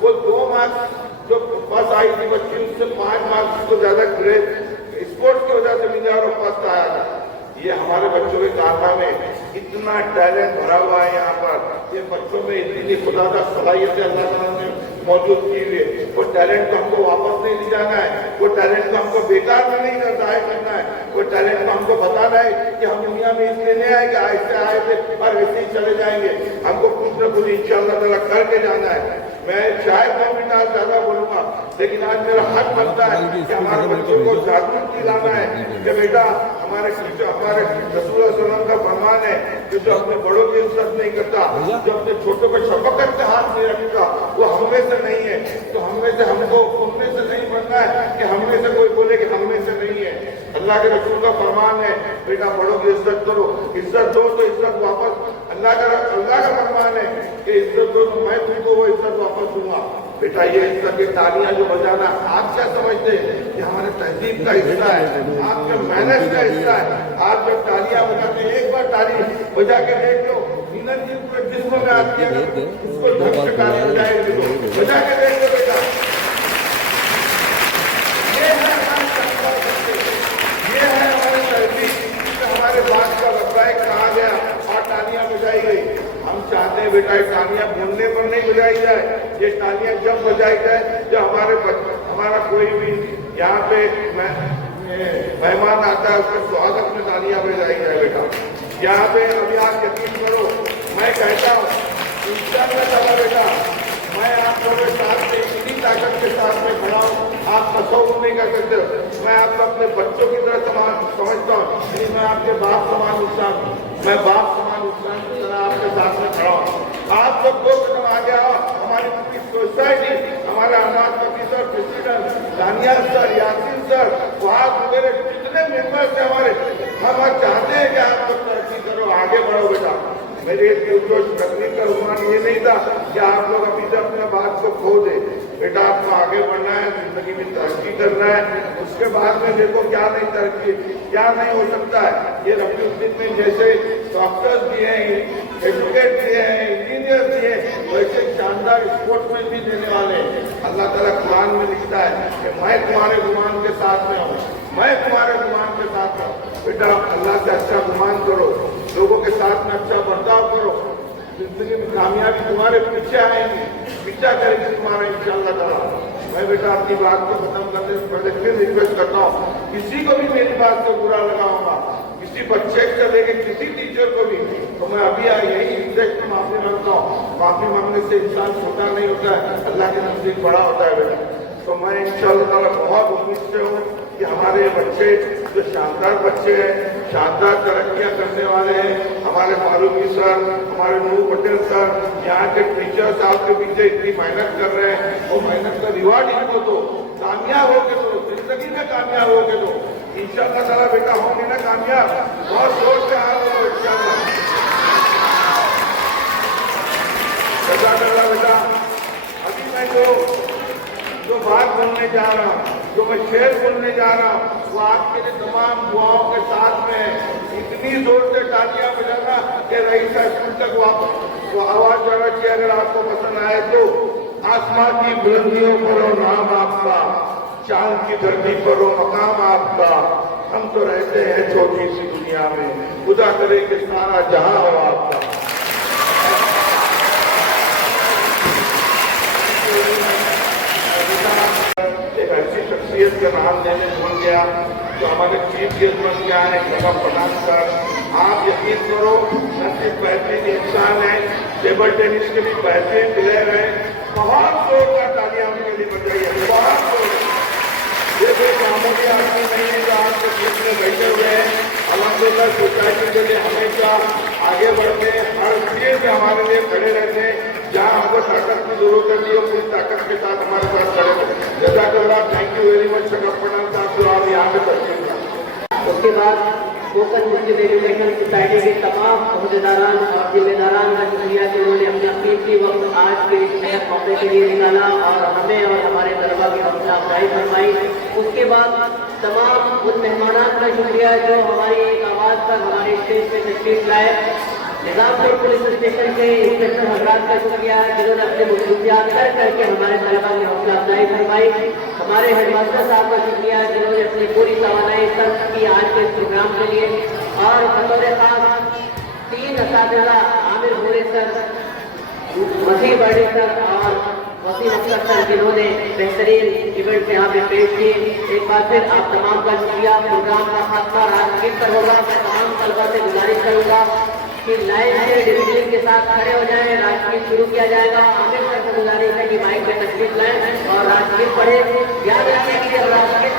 वो 2 मार्क्स जो फर्स्ट आई थी बच्ची, उससे 5 मार्क्स को ज्यादा ग्रेस स्पोर्ट्स की वजह से मिला और फर्स्ट आया था। ये हमारे बच्चों के कारनामे, इतना टैलेंट भरा हुआ है यहाँ पर। ये बच्चों में इतनी खुदा का सलाहियत अल्लाह ताला ने मौजूद की हुई है। वो टैलेंट को हमको वापस नहीं ले जाना है, वो टैलेंट को हमको बेकार में नहीं जाहिर करना है। वो टैलेंट को हमको बताना है कि हम दुनिया में इसलिए नहीं आए कि ऐसे आए थे और ऐसे ही चले जाएंगे। हमको कुछ न कुछ इंशाअल्लाह ताला करके जाना है। मैं शायद 2 मिनट ज्यादा बोलूंगा, लेकिन आज मेरा हक बनता है कि हमारे बच्चों को जागरूक दिलाना है कि बेटा हमारे रसूल सल्लल्लाहु का फरमान है कि जो अपने बड़ों की इज्जत नहीं करता, जो अपने छोटों को शफकत से हाथ नहीं रखेगा, वो हमें से नहीं है। तो हमें से हमको उनमें से नहीं बनना है कि हमें से कोई बोले कि हमें से नहीं है। अल्लाह के रसूल का फरमान है बेटा बड़ों की इज्जत करो, इज्जत दो तो इज्जत वापस। अल्लाह का फरमान है कि इज्जत दो तो मैं तुमको वो इज्जत वापस दूंगा। बेटा ये इज्जत की तालियां जो बजाना, आप क्या समझते हैं कि हमारे तहजीब का हिस्सा है, आपके मेहनत का हिस्सा है। आप जब तालियां बजाते हैं, एक बार ताली बजा के देख लो, इनर्जी पूरे जिस्म में आती है, उसको ढंग से ताली बजाएंगे, बजा के देख लो बेटा। ये है हमारी तहजीब, हमारे बात का व्यवसाय कहा गया और तालियां बजाई गई। हम चाहते हैं बेटा तालियां बोलने पर नहीं बजाई जाए, ये तालियां जब बजाई जाए जब हमारा कोई भी यहाँ पे मेहमान आता है उसके स्वागत में तालियां बजाई जाए बेटा। यहाँ पे अभी आप यकीन करो, मैं कहता हूँ इंशाअल्लाह ताला बेटा मैं आप लोगों के साथ में इतनी ताकत के साथ में खड़ा हूँ, आप तसव्वुर नहीं कर सकते हो। मैं आपको अपने बच्चों की तरह समझता हूँ, लेकिन मैं आपके बाप समान इंसान हूँ। मैं बाप समान इंसान की तरह आपके साथ में खड़ा हूँ। आप लोग 2 कदम आगे आओ, हमारे सोसाइटी, हमारे Ahmad Kabir sir president, Daniyal sir, Yasin sir, वहां वगैरह जितने मेंबर्स हैं हमारे, हम आज चाहते हैं कि आप लोग तरक्की करो, आगे बढ़ो बेटा। मेरे पुरजोश रखने का अनुमान ये नहीं था कि आप लोग अभी से अपने बात को खो दे। बेटा आपको आगे बढ़ना है, जिंदगी में तरक्की करना है, उसके बाद में देखो क्या नहीं तरक्की, क्या नहीं हो सकता है। ये रफीउद्दीन में जैसे डॉक्टर्स भी हैं, एडवोकेट भी हैं, इंजीनियर भी हैं, वैसे शानदार स्पोर्ट्स में भी देने वाले हैं। अल्लाह ताला कुरान में लिखता है कि मैं तुम्हारे गुमान के साथ में हूँ, मैं तुम्हारे गुमान के साथ हूँ। बेटा अल्लाह से अच्छा गुमान करो, लोगों के साथ में अच्छा बर्ताव करो, जिंदगी में कामयाबी तुम्हारे पीछे आएंगे, पीछा करेंगे तुम्हारा इंशाअल्लाह ताला। मैं बेटा अपनी बात को खत्म करने से पहले फिर रिक्वेस्ट करता हूँ, किसी को भी मेरी बात से बुरा लगाऊंगा, किसी बच्चे से लेके किसी टीचर को भी, तो मैं अभी यही एग्जैक्ट में माफी मांगता हूँ। माफी मांगने से इंसान छोटा नहीं होता है, अल्लाह के नजदीक बड़ा होता है बेटा। तो मैं इंशाअल्लाह ताला बहुत उम्मीद से हूँ कि हमारे बच्चे जो शानदार बच्चे हैं, शानदार तरक्कियां करने वाले हैं, हमारे फारूकी सर, हमारे नूर पटेल सर, यहाँ के टीचर्स आपके पीछे इतनी मेहनत कर रहे हैं, वो मेहनत का रिवार्ड इनको दो, कामयाब होके दो, जिंदगी में कामयाब होके दो। इंशाअल्लाह ताला बेटा होंगे ना कामयाब, बहुत जोर से हाथ हो इंशाअल्लाह। बेटा अभी मैं जो बात बोलने जा रहा हूँ, जो मैं शेर बोलने जा रहा हूँ, वो आपके लिए तमाम दुआओं के साथ में है। इतनी जोर से तालियां बजाना कि रईसा स्कूल तक वापस वो आवाज जाना चाहिए। अगर आपको पसंद आए तो आसमां की बुलंदियों पर हो नाम आपका, चांद की धरती पर हो मकाम आपका, हम तो रहते हैं छोटी सी दुनिया में, खुदा करे कि सारा जहां हो आपका। एक ऐसी शख्सियत का नाम लेने भूल गया तो हमारे चीफ गेस्ट बन गया है जगह प्रधान सर। आप यकीन करो न सिर्फ बेहतरीन इंसान है, टेबल टेनिस के भी बेहतरीन प्लेयर है। बहुत जोरदार तालियां उनके लिए बजाइए, बहुत जोर। ये कोई मामूली आदमी नहीं है जो आपके बीच में बैठे हुए हैं। अलहमदुलिल्लाह सोसाइटी के लिए हमेशा आगे बढ़ते हैं, हर चीज में हमारे लिए खड़े रहते हैं। जहाँ हमको ताकत की जरूरत है वो पूरी ताकत के साथ हमारे साथ खड़े हैं। जज़ाकल्लाह, थैंक यू वेरी मच सकब पठान साहब जो आप यहाँ पे तस्वीर का। उसके बाद कोकन मुस्लिम एजुकेशन सोसाइटी के तमाम अहदेदारान और जिम्मेदारान का शुक्रिया कि उन्होंने अपना कीमती वक्त आज के इस नए मौके के लिए निकाला और हमें और हमारे तलबा की हौसला अफजाई फरमाई। उसके बाद तमाम उन मेहमानान का शुक्रिया जो हमारी एक आवाज़ पर हमारे स्टेज पे तशरीफ लाए। निजामपुर पुलिस स्टेशन के इंस्पेक्टर हजरात का शुक्रिया जिन्होंने अपने मसरूफियात कर करके हमारे तलबा की हौसला अफजाई फरमाई। हमारे हेडमास्टर साहब का शुक्रिया जिन्होंने अपनी पूरी तवानाई सर्व की आज के इस प्रोग्राम के लिए। और बतौर खास 3 असातिज़ा आमिर भोले सर, वसीम बर्डी सर और वसीम अख्तर सर जिन्होंने बेहतरीन इवेंट यहाँ पे पेश किए। एक बार फिर आप तमाम का शुक्रिया। प्रोग्राम का खात्मा राजगीर पर होगा। मैं तमाम तलबा से गुजारिश करूँगा कि लाइन से डिविजन के साथ खड़े हो जाएं। राजगीर शुरू किया जाएगा। आमिर सर को गुजारिश है कि माइक पे तशरीफ लाएं और राजगीर पढ़े। याद रखें कि राजगीर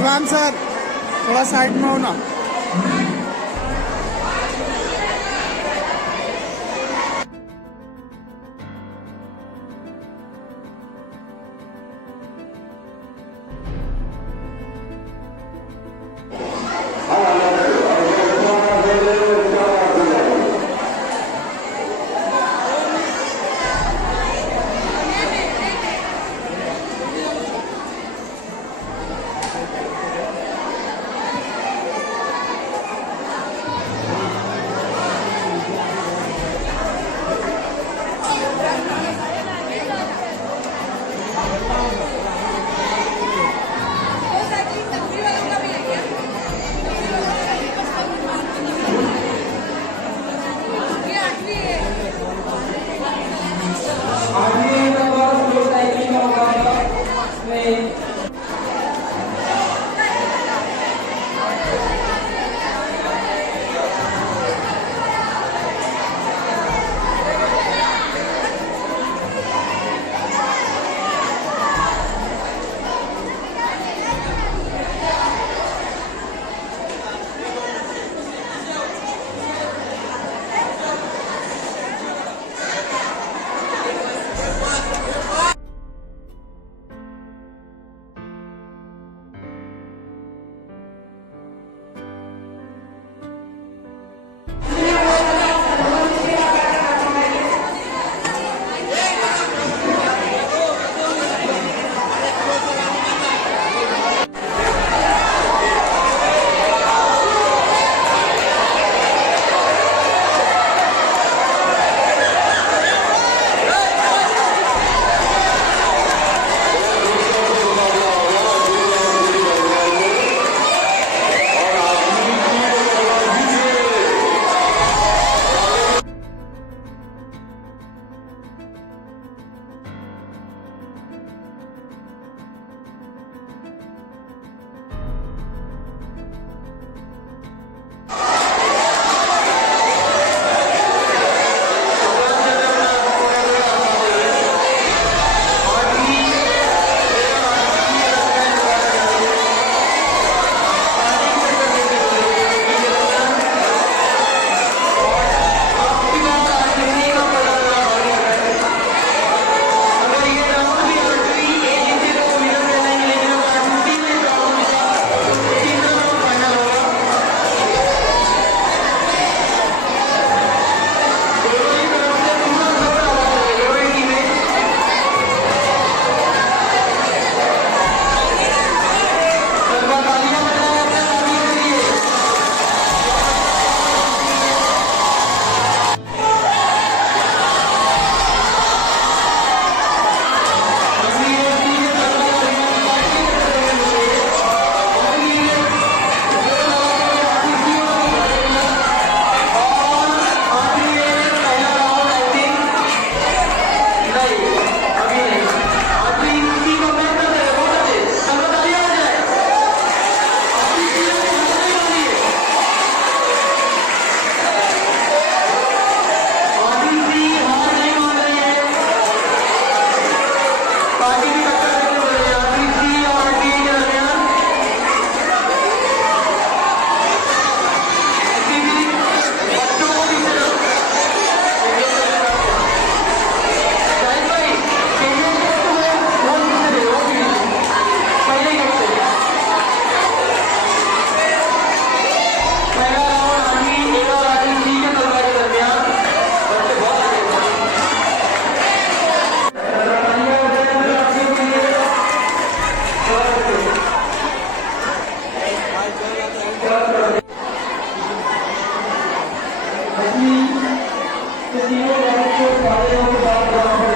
रिजवान सर थोड़ा साइड में हो ना। तीनों वर्ग को सारे और बात